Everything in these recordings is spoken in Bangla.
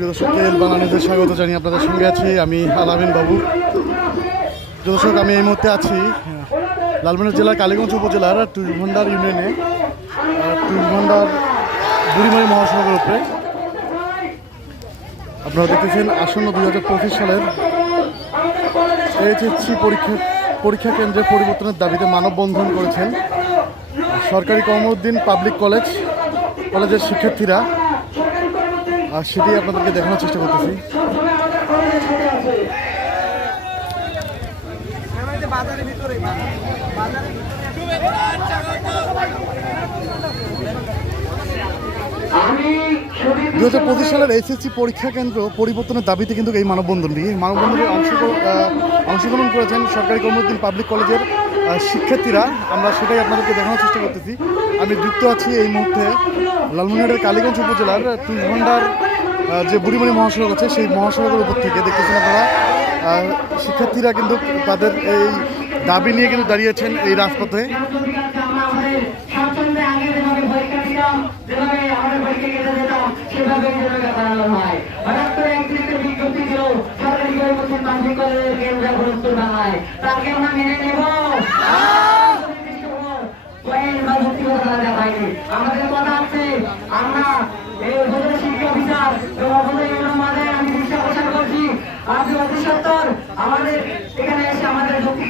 দর্শক বানানিদের স্বাগত জানিয়ে আপনাদের সঙ্গে আছি আমি আলামিন বাবু। দর্শক আমি এই মুহূর্তে আছি লালমনিরহাট জেলার কালীগঞ্জ উপজেলার টুইভান্ডার ইউনিয়নে আহ, টুইভান্ডার বুড়িমারি মহাসড়কের উপরে। আপনারা দেখতেছেন আসন্ন দুই হাজার পঁচিশ সালের এইচএসসি পরীক্ষা পরীক্ষা কেন্দ্রে পরিবর্তনের দাবিতে মানববন্ধন করেছেন সরকারি কমরউদ্দিন পাবলিক কলেজ কলেজের শিক্ষার্থীরা। আর সেটি আপনাদেরকে দেখানোর চেষ্টা করতেছি। দু হাজার পঁচিশ সালের এসএসসি পরীক্ষা কেন্দ্র পরিবর্তনের দাবিতে কিন্তু এই মানববন্ধনটি। এই মানববন্ধনে অংশগ্রহণ অংশগ্রহণ করেছেন সরকারি কর্মদিন পাবলিক কলেজের শিক্ষার্থীরা। আমরা সেটাই আপনাদেরকে দেখানোর চেষ্টা করতেছি। আমি যুক্ত আছি এই মুহূর্তে লালমনিরহাটের কালীগঞ্জ উপজেলার তুলভণ্ডার যে বুড়িমণি মহাসড়ক আছে, সেই মহাসড়কের উপর থেকে দেখতেছেন আপনারা। শিক্ষার্থীরা কিন্তু তাদের এই দাবি নিয়ে কিন্তু দাঁড়িয়েছেন এই রাজপথে। হয় কেন্দ্র গুরুত্ব বাংলায় তাকে আমরা মেনে নেব কয়েক বা যুক্তিগত কথা পাইনি আমাদের কথা আছে আমরা এই উপজেলা শিক্ষা অফিসার এবং উপজেলা ইউনিয়ন মাঝে আমি বিশ্বাস পোষণ করছি আপনি অতি সত্তর আমাদের এখানে এসে আমাদের যৌক্তিক দাবিগুলো মেনে নিন।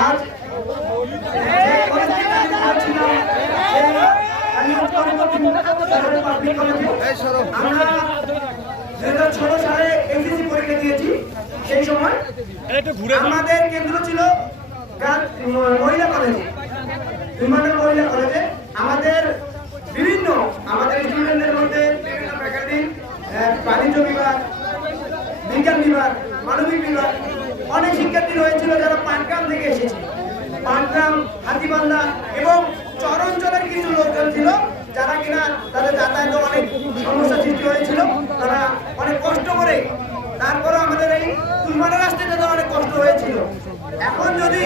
আজ আমরা ছোট সালে এসএসসি পরীক্ষা দিয়েছি সেই সময় আমাদের কেন্দ্র ছিল মহিলা কলেজে। বিমানের মহিলা কলেজে। আমাদের বিভিন্ন আমাদের স্টুডেন্টদের মধ্যে বাণিজ্য বিভাগ, বিজ্ঞান বিভাগ, মানবিক বিভাগ, অনেক শিক্ষার্থী রয়েছিল যারা পাটগ্রাম থেকে এসেছে। পাটগ্রাম হাতিবান্ধা এবং চরাঞ্চলের কিছু লোকজন ছিল যারা কিনা তাদের যাতায়াতে অনেক সমস্যা সৃষ্টি হয়েছিল। তারা অনেক কষ্ট করে তারপরে আমাদের এই তুলমানের আসতে তাদের অনেক কষ্ট হয়েছিল। এখন যদি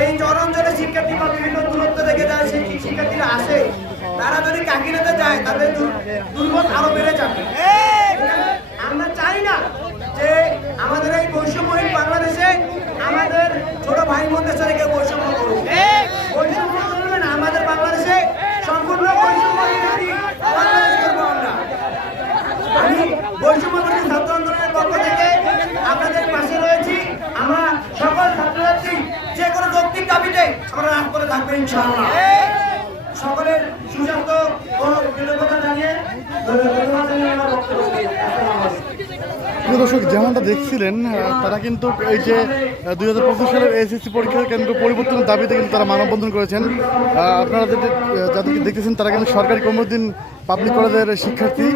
এই চরাঞ্চলের শিক্ষার্থী বা বিভিন্ন দূরত্ব থেকে সেই শিক্ষার্থীরা আসে তারা যদি কাকিনাতে যায় তাদের দুর- দুর্ভোগ আরও বেড়ে যাবে। আমরা চাই না যে আমাদের এই বৈষম্যহীন বাংলাদেশে আমাদের ছোট ভাই বোনদের সাথে কেউ বৈষম্য করুক। বৈষম্য আমাদের সম্পূর্ণ আমরা। আমি বৈষম্য পক্ষ থেকে আপনাদের পাশে রয়েছি আমরা সকল যে কোনো করে থাকব সকলের ও কৃতজ্ঞতা জানিয়ে ধন্যবাদ দর্শক, যেমনটা দেখছিলেন তারা কিন্তু এই যে দুই হাজার পঁচিশ সালের এসএসসি পরীক্ষার কেন্দ্র পরিবর্তনের দাবিতে কিন্তু তারা মানববন্ধন করেছেন। আপনারা যাদের- যাদেরকে দেখতেছেন, তারা কিন্তু সরকারি কমরুদ্দিন পাবলিক কলেজের শিক্ষার্থী।